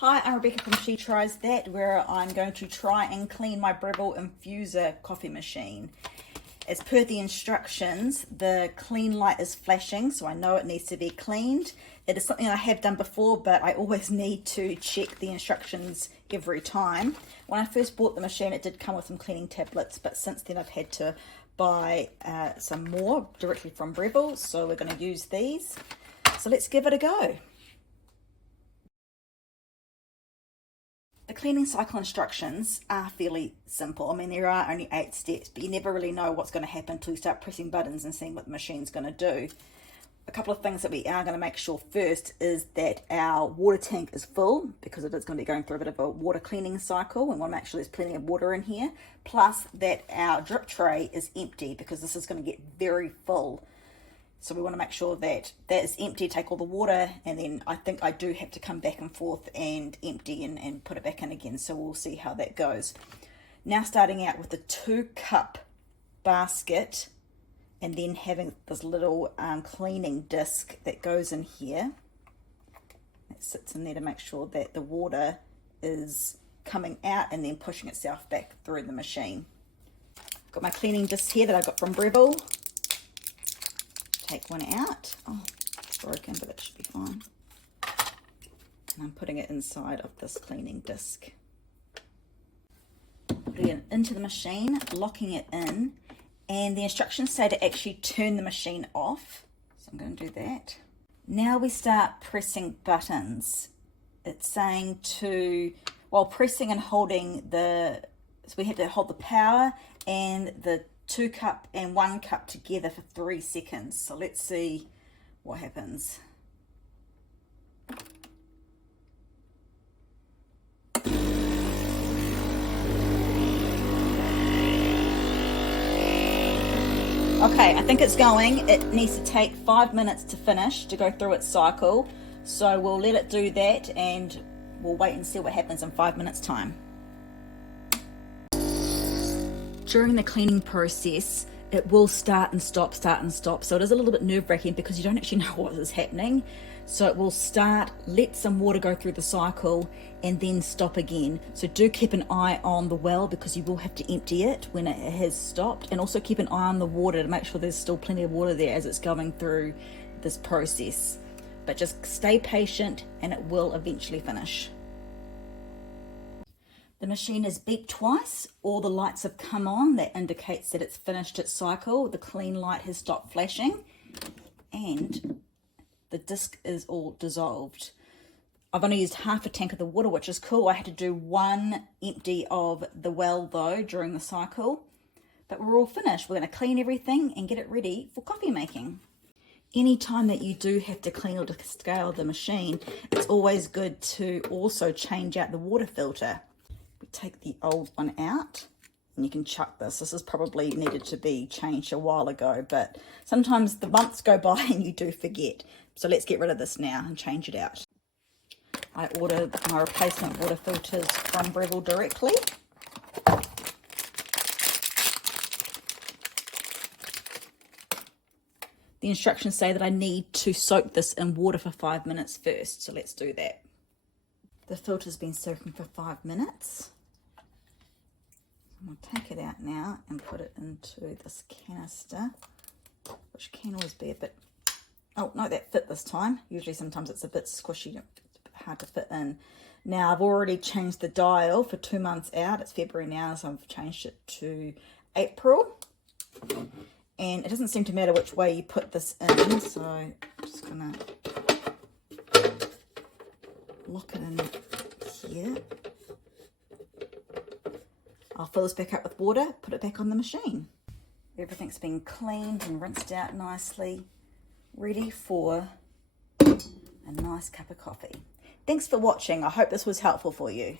Hi, I'm Rebecca from She Tries That, where I'm going to try and clean my Breville Infuser coffee machine. As per the instructions, the clean light is flashing, so I know it needs to be cleaned. It is something I have done before, but I always need to check the instructions every time. When I first bought the machine, it did come with some cleaning tablets, but since then I've had to buy some more directly from Breville, so we're going to use these. So let's give it a go. The cleaning cycle instructions are fairly simple. I mean, there are only 8 steps, but you never really know what's going to happen until you start pressing buttons and seeing what the machine's going to do. A couple of things that we are going to make sure first is that our water tank is full, because it is going to be going through a bit of a water cleaning cycle. We want to make sure there's plenty of water in here, plus that our drip tray is empty, because this is going to get very full. So we want to make sure that that is empty, take all the water, and then I think I do have to come back and forth and empty and put it back in again. So we'll see how that goes. Now starting out with the 2-cup basket, and then having this little cleaning disc that goes in here. That sits in there to make sure that the water is coming out and then pushing itself back through the machine. Got my cleaning disc here that I got from Breville. Take one out. Oh, it's broken, but it should be fine. And I'm putting it inside of this cleaning disc. Putting it into the machine, locking it in, and the instructions say to actually turn the machine off. So I'm going to do that. Now we start pressing buttons. It's saying to, while pressing and holding so we have to hold the power and the 2-cup and 1-cup together for 3 seconds. So let's see what happens. Okay, I think it's going. It needs to take 5 minutes to finish, to go through its cycle. So we'll let it do that and we'll wait and see what happens in 5 minutes time. During the cleaning process, it will start and stop. So it is a little bit nerve-wracking because you don't actually know what is happening. So it will start, let some water go through the cycle, and then stop again. So do keep an eye on the well, because you will have to empty it when it has stopped. And also keep an eye on the water to make sure there's still plenty of water there as it's going through this process. But just stay patient and it will eventually finish. The machine has beeped twice. All the lights have come on. That indicates that it's finished its cycle. The clean light has stopped flashing and the disc is all dissolved. I've only used half a tank of the water, which is cool. I had to do 1 empty of the well though during the cycle, but we're all finished. We're going to clean everything and get it ready for coffee making. Anytime that you do have to clean or to scale the machine, it's always good to also change out the water filter. We take the old one out and you can chuck this. This is probably needed to be changed a while ago, but sometimes the months go by and you do forget. So let's get rid of this now and change it out. I ordered my replacement water filters from Breville directly. The instructions say that I need to soak this in water for 5 minutes first, so let's do that. The filter's been soaking for 5 minutes. I'm going to take it out now and put it into this canister, which can always be a bit, oh no, that fit this time. Usually sometimes it's a bit squishy, hard to fit in. Now I've already changed the dial for 2 months out. It's February now, so I've changed it to April. And it doesn't seem to matter which way you put this in, so I'm just going to lock it in here. I'll fill this back up with water, put it back on the machine. Everything's been cleaned and rinsed out nicely, ready for a nice cup of coffee. Thanks for watching. I hope this was helpful for you.